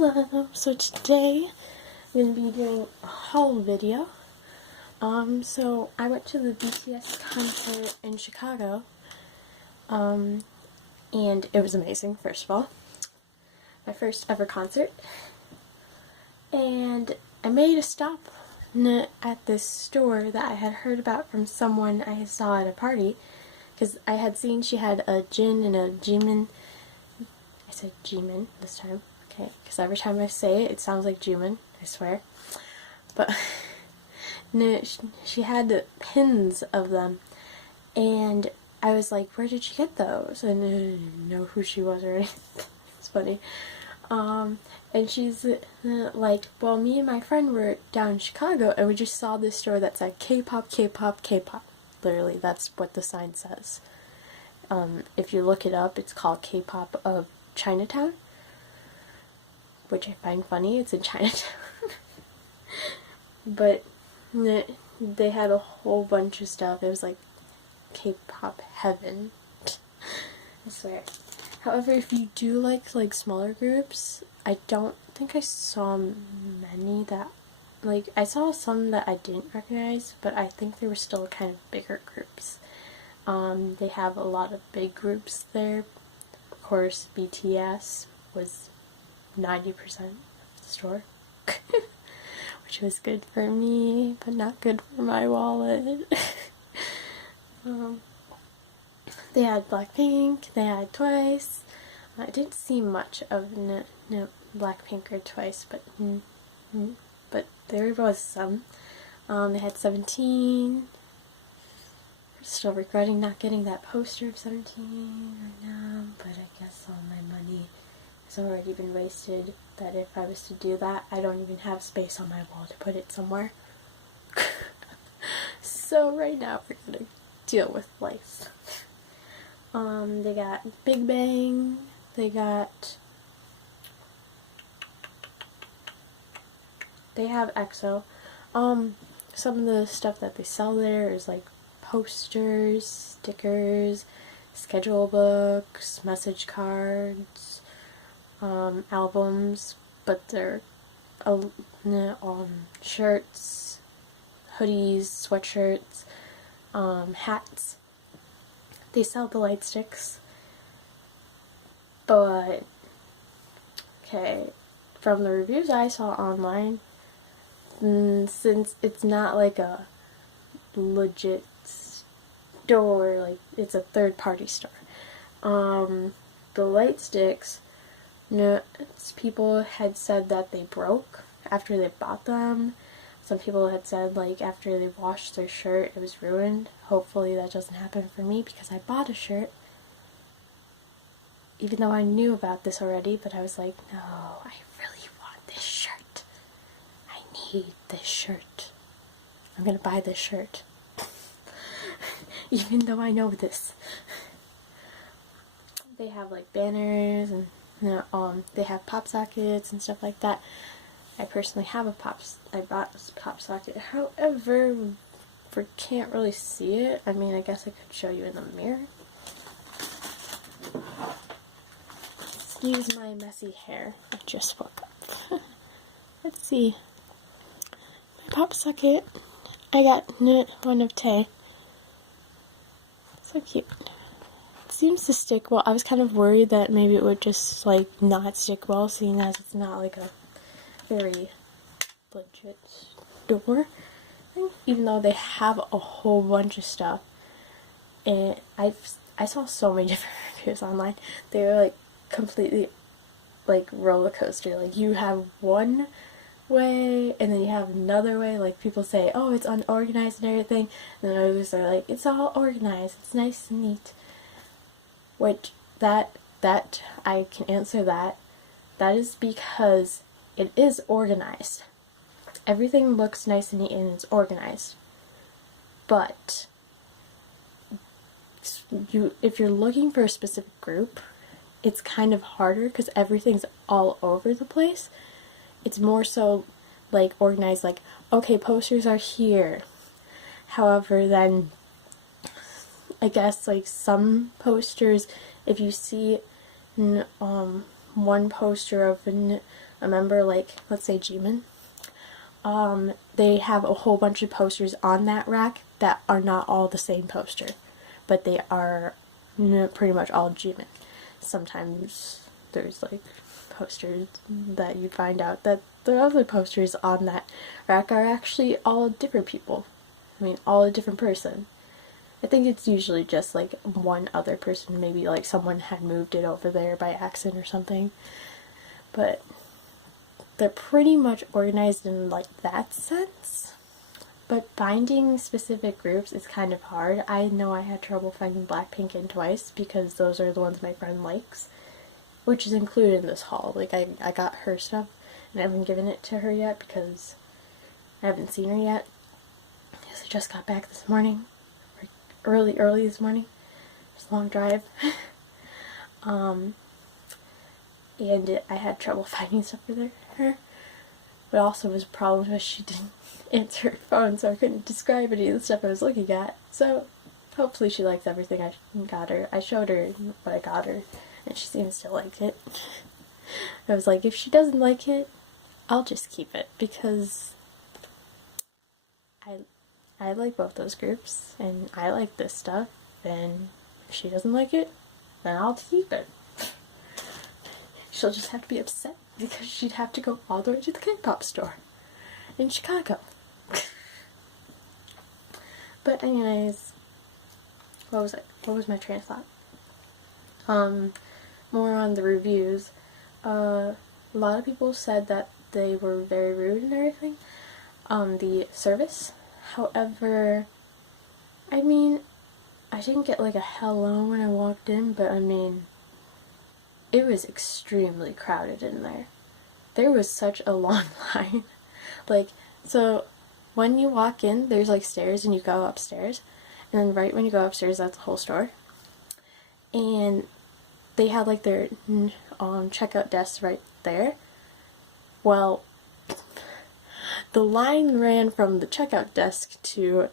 Hello, so today I'm going to be doing a haul video. So I went to the BTS concert in Chicago, and it was amazing, first of all. My first ever concert. And I made a stop at this store that I had heard about from someone I saw at a party, because I had seen she had a Jin and a Jimin. I said Jimin this time. Okay, because every time I say it, it sounds like Jimin, I swear. But no, she had the pins of them, and I was like, where did she get those? And I didn't know who she was or anything. It's funny. And she's like, well, me and my friend were down in Chicago, and we just saw this store that said K-pop, K-pop, K-pop. Literally, that's what the sign says. If you look it up, it's called K-pop of Chinatown, which I find funny. It's in Chinatown. But they had a whole bunch of stuff. It was like K-pop heaven. I swear. However, if you do like smaller groups, I don't think I saw many that, I saw some that I didn't recognize, but I think they were still kind of bigger groups. They have a lot of big groups there. Of course, BTS was 90% of the store, which was good for me, but not good for my wallet. They had Blackpink, they had Twice. I didn't see much of Blackpink or Twice, but there was some. They had 17. Still regretting not getting that poster of 17 right now, but I guess all my money has already been wasted. That if I was to do that, I don't even have space on my wall to put it somewhere. So right now we're gonna deal with life. They got Big Bang, they have EXO. Some of the stuff that they sell there is like posters, stickers, schedule books, message cards, albums, but they're shirts, hoodies, sweatshirts, hats. They sell the light sticks, but okay, from the reviews I saw online, since it's not like a legit store, like it's a third-party store, the light sticks, people had said that they broke after they bought them. Some people had said after they washed their shirt it was ruined. Hopefully that doesn't happen for me, because I bought a shirt even though I knew about this already, but I was like, no, I really want this shirt. I need this shirt. I'm gonna buy this shirt. Even though I know this. They have banners and they have pop sockets and stuff like that. I personally have I bought a pop socket. However, can't really see it. I mean, I guess I could show you in the mirror. Excuse my messy hair. I just woke up. Let's see. My pop socket. I got one of Tay. So cute. It seems to stick well. I was kind of worried that maybe it would just not stick well, seeing as it's not a very legit store, even though they have a whole bunch of stuff. And I saw so many different reviews online. They were completely roller coaster. You have one way and then you have another way. People say, oh, it's unorganized and everything, and then others are it's all organized, it's nice and neat. Which that I can answer that. That is because it is organized. Everything looks nice and neat and it's organized. But if you're looking for a specific group, it's kind of harder because everything's all over the place. It's more so organized, okay, posters are here. However, then I guess some posters, if you see one poster of a member, like, let's say Jimin, they have a whole bunch of posters on that rack that are not all the same poster, but they are pretty much all Jimin. Sometimes there's like posters that you find out that the other posters on that rack are actually all different people. I mean, all a different person. I think it's usually just like one other person, maybe like someone had moved it over there by accident or something. But they're pretty much organized in like that sense. But finding specific groups is kind of hard. I know I had trouble finding Blackpink and Twice because those are the ones my friend likes, which is included in this haul. Like, I got her stuff and I haven't given it to her yet because I haven't seen her yet. Because I just got back this morning. Early this morning. It's a long drive. And I had trouble finding stuff for her. But also was a problem because she didn't answer her phone, so I couldn't describe any of the stuff I was looking at. So hopefully she likes everything I got her. I showed her what I got her, and she seems to like it. I was like, if she doesn't like it, I'll just keep it, because I like both those groups, and I like this stuff, and if she doesn't like it, then I'll keep it. She'll just have to be upset because she'd have to go all the way to the Kpop store in Chicago. But anyways, what was my train of thought? More on the reviews. A lot of people said that they were very rude and everything. The service. However, I mean, I didn't get like a hello when I walked in, but I mean, it was extremely crowded in there. There was such a long line. Like, so when you walk in, there's like stairs and you go upstairs. And then right when you go upstairs, that's the whole store. And they had like their checkout desks right there. Well, the line ran from the checkout desk to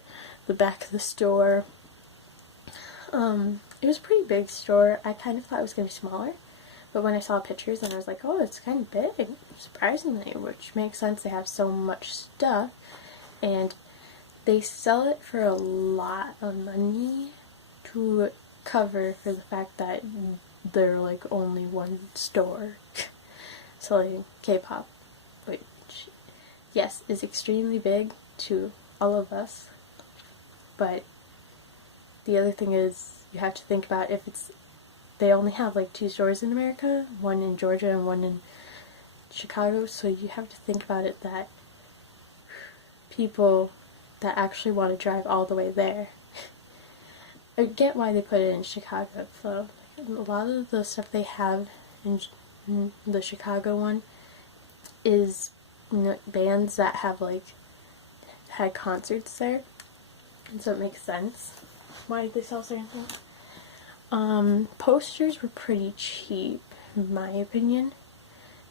the back of the store. It was a pretty big store. I kind of thought it was going to be smaller. But when I saw pictures, and I was like, oh, it's kind of big, surprisingly, which makes sense. They have so much stuff, and they sell it for a lot of money to cover for the fact that they're like only one store selling K-pop, which, yes, is extremely big to all of us. But the other thing is, you have to think about if they only have like 2 stores in America, one in Georgia and one in Chicago, so you have to think about it that people that actually want to drive all the way there, I get why they put it in Chicago. So a lot of the stuff they have in the Chicago one is bands that have like had concerts there, and so it makes sense why they sell certain things. Posters were pretty cheap, in my opinion.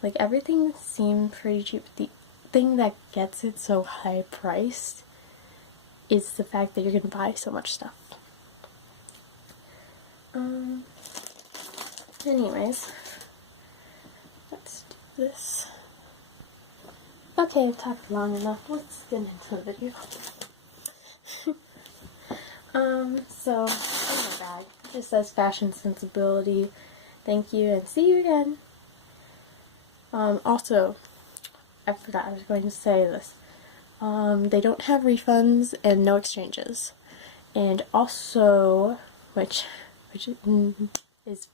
Like, everything seemed pretty cheap. The thing that gets it so high priced is the fact that you're gonna buy so much stuff. Anyways, let's do this. Okay, I've talked long enough. Let's get into the video. So, in my bag, it just says fashion sensibility. Thank you, and see you again. Also, I forgot I was going to say this. They don't have refunds and no exchanges. And also, which is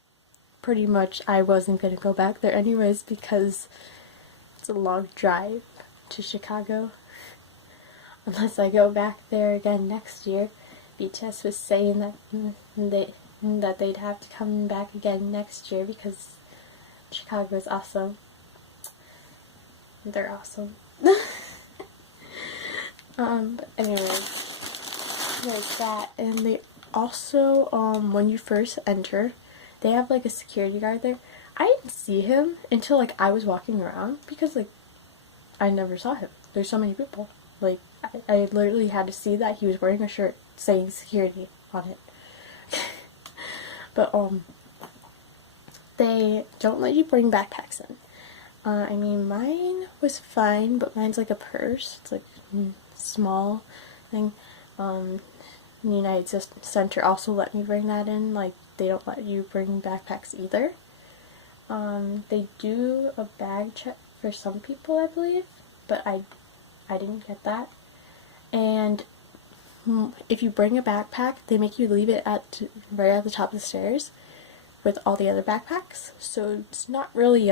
pretty much, I wasn't going to go back there anyways because it's a long drive to Chicago. Unless I go back there again next year. BTS was saying that they'd have to come back again next year because Chicago is awesome. They're awesome. But anyway, there's that. And they also, when you first enter, they have like a security guard there. I didn't see him until like I was walking around because like I never saw him. There's so many people. Like I literally had to see that he was wearing a shirt saying security on it. But they don't let you bring backpacks in. I mean, mine was fine, but mine's like a purse. It's like a small thing. The United Center also let me bring that in. Like, they don't let you bring backpacks either. They do a bag check for some people, I believe, but I didn't get that. And if you bring a backpack, they make you leave it right at the top of the stairs with all the other backpacks. So it's not really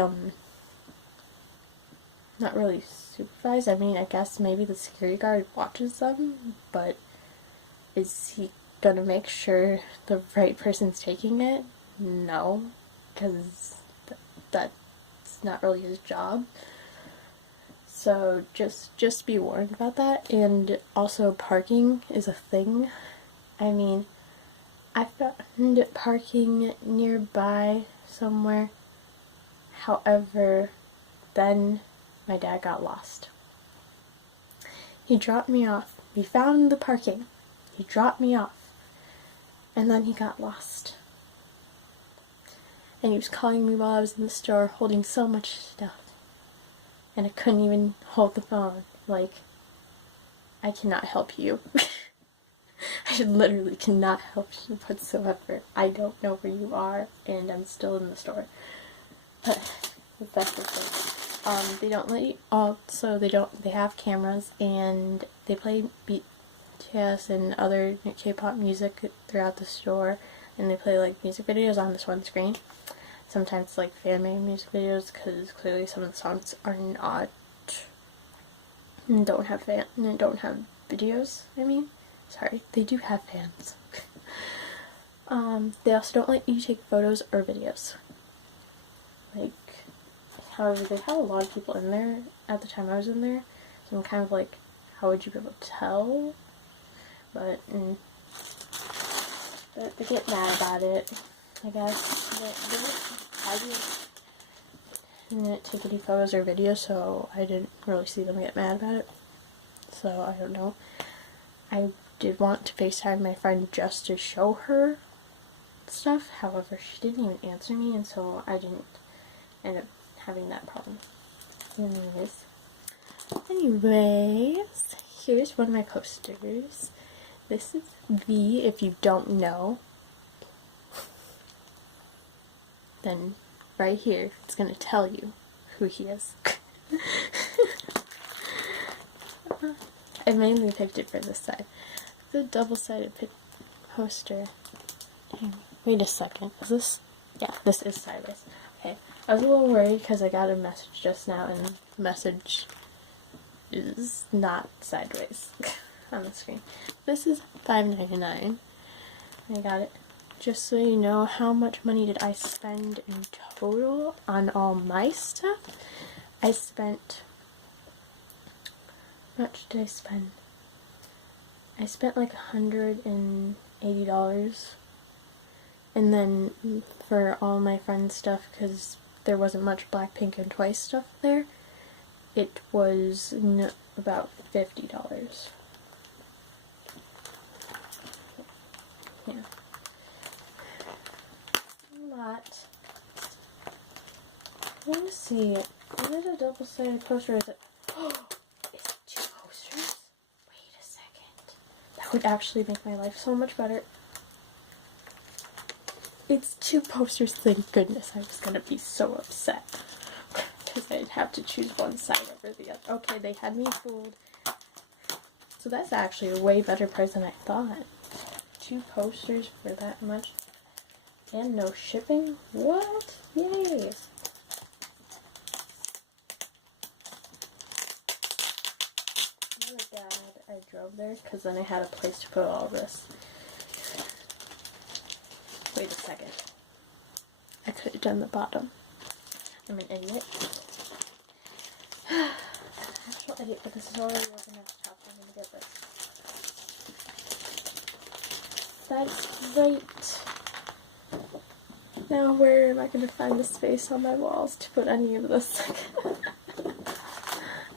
supervised. I mean, I guess maybe the security guard watches them, but is he gonna make sure the right person's taking it? No, because that's not really his job. So just be warned about that. And also, parking is a thing. I mean, I found parking nearby somewhere. However, then my dad got lost. He dropped me off. We found the parking. He dropped me off. And then he got lost. And he was calling me while I was in the store holding so much stuff. And I couldn't even hold the phone. Like, I cannot help you. I literally cannot help you whatsoever. I don't know where you are, and I'm still in the store. But that's the thing. They don't let you, also they have cameras, and they play BTS and other K-pop music throughout the store, and they play like music videos on this one screen. Sometimes like fan-made music videos, because clearly some of the songs are not, don't have videos. I mean, sorry, they do have fans. They also don't let you take photos or videos. Like, however, they have a lot of people in there at the time I was in there, so I'm kind of like, how would you be able to tell? But they get mad about it, I guess. I didn't take any photos or videos, so I didn't really see them get mad about it. So I don't know. I did want to FaceTime my friend just to show her stuff. However, she didn't even answer me, and so I didn't end up having that problem. Anyways, here's one of my posters. This is V, if you don't know. Then right here, it's going to tell you who he is. I mainly picked it for this side. It's a double-sided poster. Wait a second. Is this? Yeah, this is sideways. Okay. I was a little worried because I got a message just now, and the message is not sideways on the screen. This is $5.99. I got it. Just so you know, how much money did I spend in total on all my stuff? I spent... How much did I spend? I spent like $180. And then for all my friends' stuff, because there wasn't much Blackpink and Twice stuff there, it was about $50. Yeah. A lot. I want to see it. Is it a double-sided poster or is it... Oh! Is it 2 posters? Wait a second. That would actually make my life so much better. It's 2 posters, thank goodness. I was gonna be so upset. Because I'd have to choose one side over the other. Okay, they had me fooled. So that's actually a way better price than I thought. 2 posters for that much. And no shipping? What? Yay! Oh my god, I drove there because then I had a place to put all this. Wait a second. I could have done the bottom. I'm an idiot. Actual idiot, but this is already open at the top. I'm gonna get this. That's great. Now where am I going to find the space on my walls to put any of this?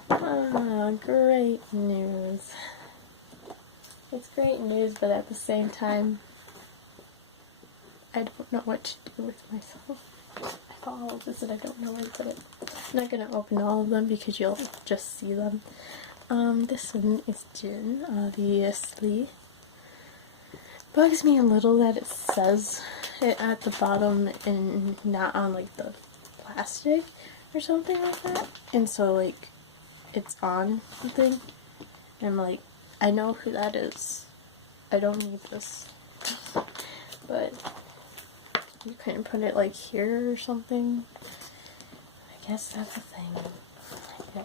Ah, great news. It's great news, but at the same time, I don't know what to do with myself. I have all of this and I don't know where to put it. I'm not going to open all of them because you'll just see them. This one is Jin, obviously. Bugs me a little that it says it at the bottom and not on like the plastic or something like that. And so like it's on something. And I'm like, I know who that is. I don't need this. But you couldn't put it like here or something. I guess that's a thing. Yeah.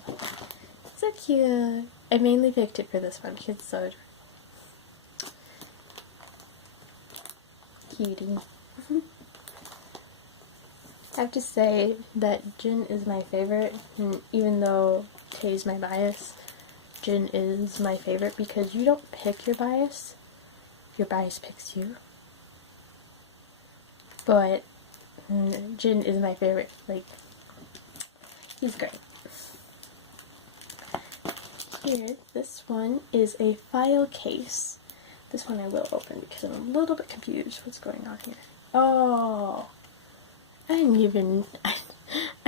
So cute. I mainly picked it for this one because it's so cutie. I have to say that Jin is my favorite, and even though Tae's my bias, Jin is my favorite because you don't pick your bias picks you. But Jin is my favorite, like, he's great. Here, this one is a file case. This one I will open because I'm a little bit confused what's going on here. Oh, I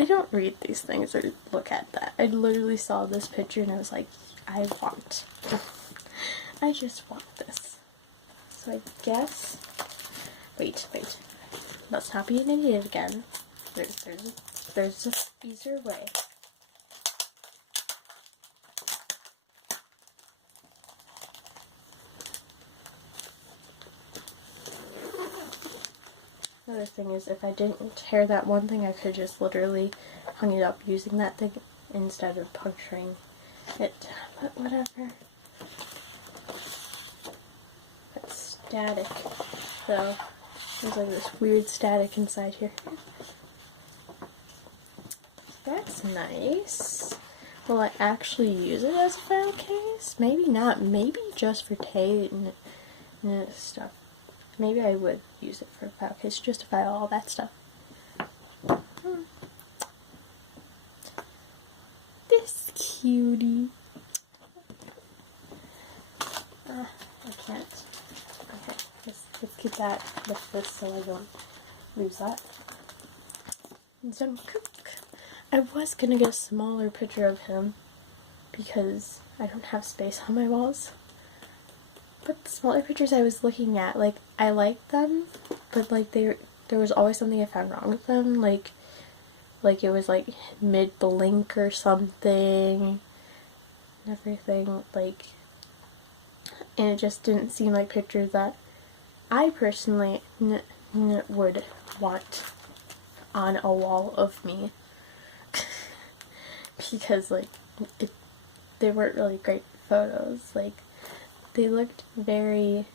don't read these things or look at that. I literally saw this picture and I was like, I just want this. So I guess, wait, let's not be an idiot again. There's a easier way. Another thing is, if I didn't tear that one thing, I could just literally hung it up using that thing instead of puncturing it. But whatever. That's static. So there's like this weird static inside here. That's nice. Will I actually use it as a file case? Maybe not. Maybe just for Tae and stuff. Maybe I would use it for a file case just to file all that stuff. This cutie. I can't. Okay, let's keep that with this so I don't lose that. Jungkook. I was gonna get a smaller picture of him because I don't have space on my walls. But the smaller pictures I was looking at, like, I liked them, but like there was always something I found wrong with them, like it was like mid-blink or something, and everything, like, and it just didn't seem like pictures that I personally would want on a wall of me, because like they weren't really great photos. Like, they looked very,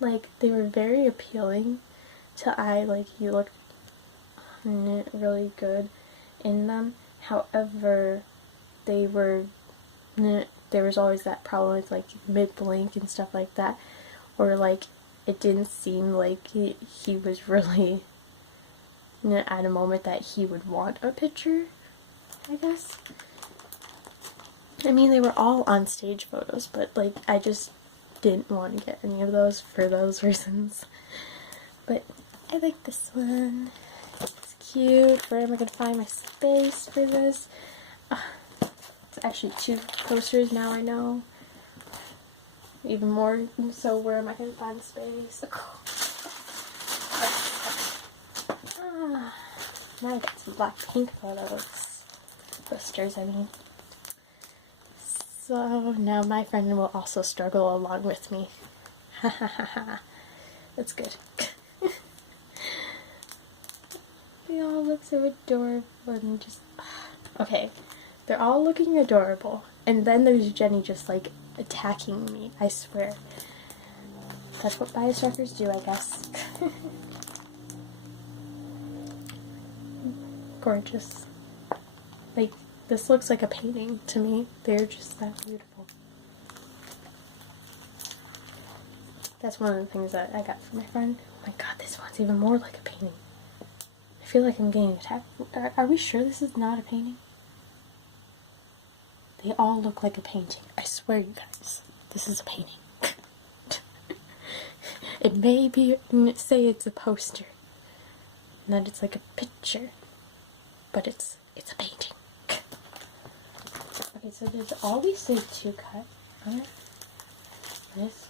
like, they were very appealing to eye, like, you looked really good in them. However, there was always that problem with, like, mid-blink and stuff like that, or, like, it didn't seem like he was really at a moment that he would want a picture, I guess. I mean, they were all on stage photos, but, like, I just didn't want to get any of those for those reasons. But I like this one. It's cute. Where am I going to find my space for this? It's actually 2 posters now, I know. Even more so, where am I going to find space? Now I got some Blackpink posters, I mean. So now my friend will also struggle along with me. Ha ha ha ha. That's good. They all look so adorable and just... Okay, they're all looking adorable. And then there's Jenny just like attacking me, I swear. That's what bias wreckers do, I guess. Gorgeous. Like, this looks like a painting to me. They're just that beautiful. That's one of the things that I got from my friend. Oh my god, this one's even more like a painting. I feel like I'm getting attacked. Are we sure this is not a painting? They all look like a painting. I swear, you guys. This is a painting. It may be, say it's a poster. and that it's like a picture, but it's a painting. Okay, so there's obviously 2 cut on it. This,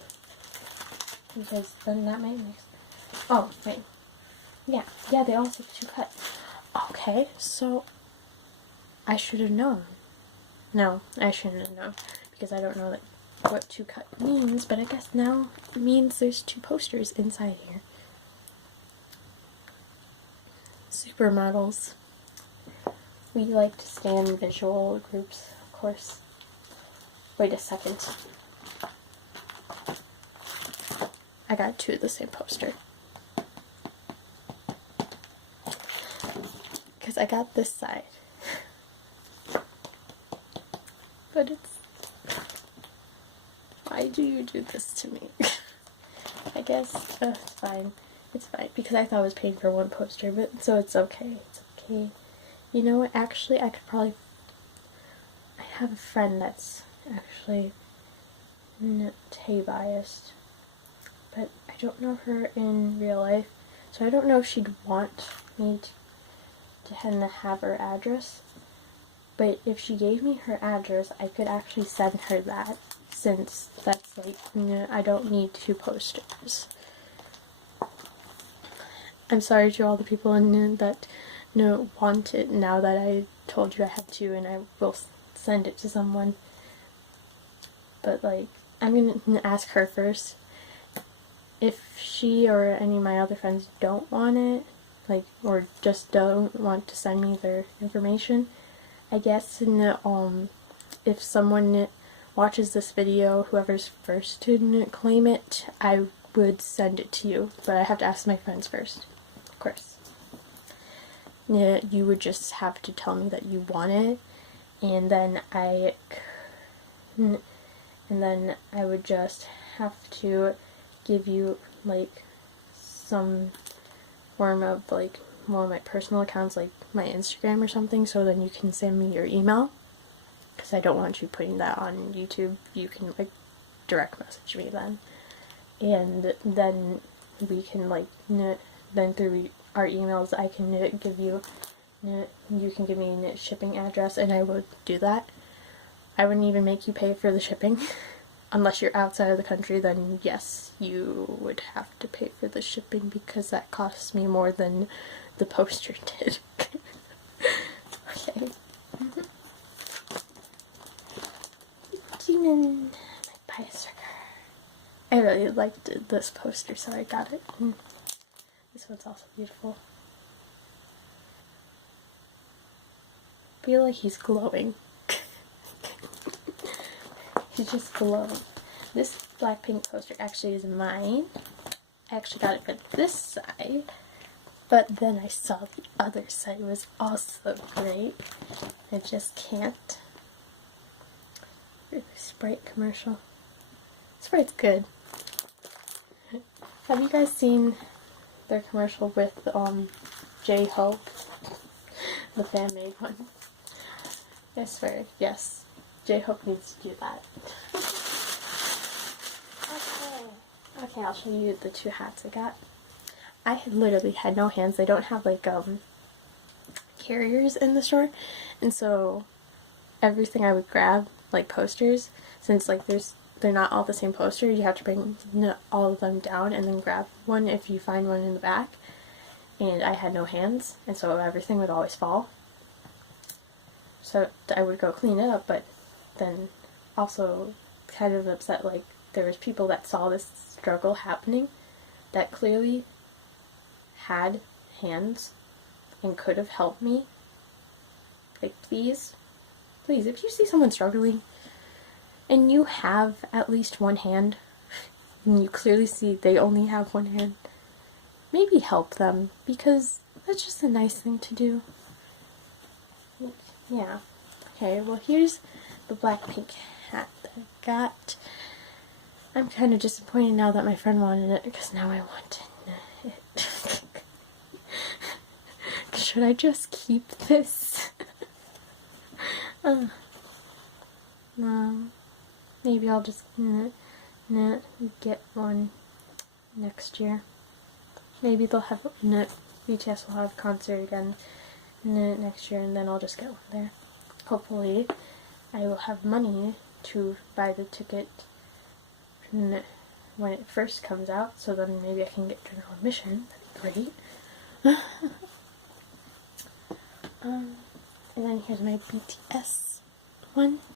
because then that might make. Oh wait, yeah, they all say 2 cut. Okay, so I should have known. No, I shouldn't have known, because I don't know what 2 cut means, but I guess now it means there's 2 posters inside here. Supermodels. We like to stay in visual groups, of course. Wait a second. I got 2 of the same poster. Because I got this side. But it's... Why do you do this to me? I guess it's fine. It's fine. Because I thought I was paying for 1 poster, but so it's okay. It's okay. You know what? Actually, I could probably... I have a friend that's actually Tay biased. But I don't know her in real life. So I don't know if she'd want me to have her address. But if she gave me her address, I could actually send her that, since that's like, I don't need 2 posters. I'm sorry to all the people that want it now that I told you I have 2, and I will send it to someone. But like, I'm gonna ask her first. If she or any of my other friends don't want it, like, or just don't want to send me their information, I guess if someone watches this video, whoever's first to claim it, I would send it to you, but I have to ask my friends first, of course. Yeah, you would just have to tell me that you want it, and then I would just have to give you like some form of like more of my personal accounts, like my Instagram or something, so then you can send me your email, because I don't want you putting that on YouTube. You can like direct message me then, and then we can like then through our emails I can give you you can give me a shipping address, and I would do that. I wouldn't even make you pay for the shipping. Unless you're outside of the country, then yes, you would have to pay for the shipping, because that costs me more than the poster did. Okay. Demon, my bias sticker. I really liked this poster, so I got it. This one's also beautiful. I feel like he's glowing. He's just glowing. This Blackpink poster actually is mine. I actually got it for this side, but then I saw the other side was also great. I just can't. Sprite commercial. Sprite's good. Have you guys seen their commercial with J-Hope? The fan-made one. I swear, yes. J-Hope needs to do that. Okay, I'll show you the 2 hats I got. I literally had no hands. They don't have like carriers in the store, and so everything I would grab, like posters, since like they're not all the same poster, you have to bring all of them down and then grab one if you find one in the back. And I had no hands, and so everything would always fall. So I would go clean it up, but then also kind of upset, like there was people that saw this struggle happening that clearly had hands and could have helped me. Like, please, if you see someone struggling and you have at least one hand and you clearly see they only have one hand, maybe help them, because that's just a nice thing to do. Yeah. Okay, well here's the Blackpink hat that I got. I'm kind of disappointed now that my friend wanted it, because now I want it. Should I just keep this? No. Maybe I'll just get one next year. Maybe they'll have BTS will have a concert again next year, and then I'll just get one there. Hopefully, I will have money to buy the ticket when it first comes out, so then maybe I can get general admission. That'd be great. And then here's my BTS one.